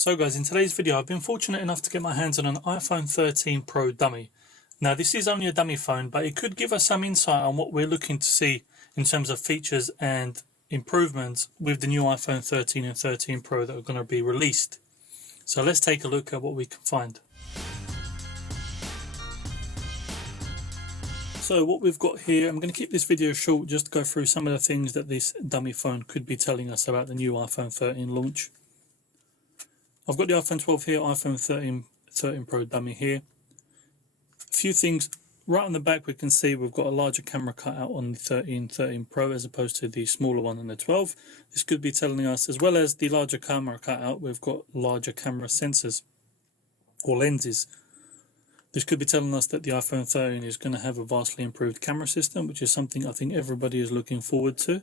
So guys, in today's video I've been fortunate enough to get my hands on an iPhone 13 Pro dummy. Now this is only a dummy phone, but it could give us some insight on what we're looking to see in terms of features and improvements with the new iPhone 13 and 13 Pro that are going to be released. So let's take a look at what we can find. So what we've got here, I'm going to keep this video short just to go through some of the things that this dummy phone could be telling us about the new iPhone 13 launch. I've got the iPhone 12 here, iPhone 13 Pro dummy here. A few things right on the back, we can see we've got a larger camera cutout on the 13 Pro as opposed to the smaller one on the 12. This could be telling us, as well as the larger camera cutout, we've got larger camera sensors or lenses. This could be telling us that the iPhone 13 is going to have a vastly improved camera system, which is something I think everybody is looking forward to.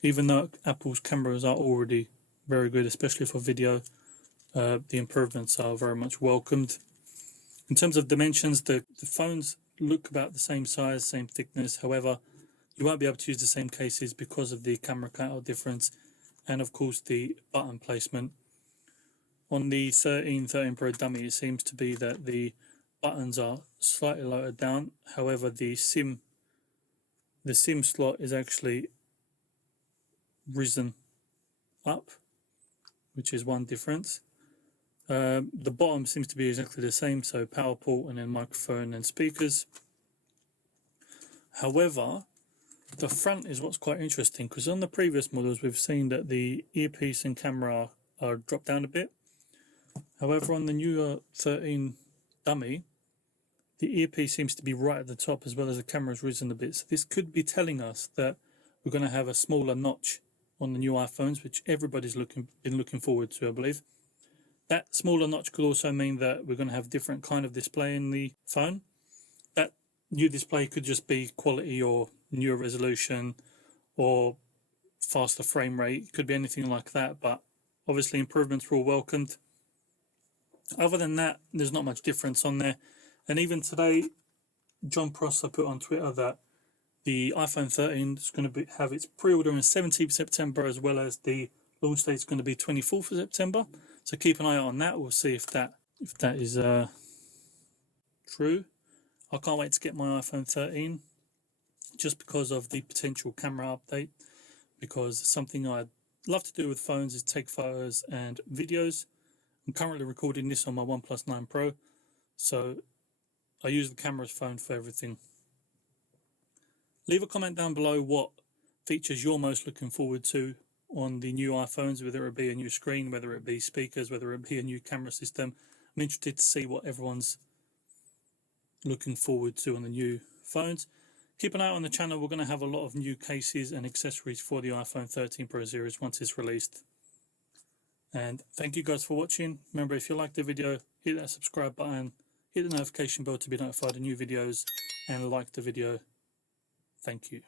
Even though Apple's cameras are already very good, especially for video, the improvements are very much welcomed. In terms of dimensions, the phones look about the same size, same thickness. However, you won't be able to use the same cases because of the camera cutout difference and of course the button placement. On the 13 Pro dummy, it seems to be that the buttons are slightly lower down. However, the SIM slot is actually risen up, which is one difference. The bottom seems to be exactly the same, so power port and then microphone and speakers. However, the front is what's quite interesting, because on the previous models we've seen that the earpiece and camera are dropped down a bit. However, on the newer 13 dummy, the earpiece seems to be right at the top, as well as the camera's risen a bit. So this could be telling us that we're going to have a smaller notch on the new iPhones, which everybody's been looking forward to, I believe. That smaller notch could also mean that we're going to have different kind of display in the phone. That new display could just be quality or newer resolution or faster frame rate. It could be anything like that, but obviously improvements were all welcomed. Other than that, there's not much difference on there. And even today, John Prosser put on Twitter that the iPhone 13 is going to have its pre-order on 17th September, as well as the launch date is going to be 24th of September. So keep an eye out on that. We'll see if that is true. I can't wait to get my iPhone 13 just because of the potential camera update, because something I'd love to do with phones is take photos and videos. I'm currently recording this on my OnePlus 9 Pro, so I use the camera's phone for everything. Leave a comment down below what features you're most looking forward to on the new iPhones, whether it be a new screen, whether it be speakers, whether it be a new camera system. I'm interested to see what everyone's looking forward to on the new phones. Keep an eye on the channel. We're going to have a lot of new cases and accessories for the iPhone 13 Pro series once it's released. And thank you guys for watching. Remember, if you liked the video, hit that subscribe button, hit the notification bell to be notified of new videos, and like the video. Thank you.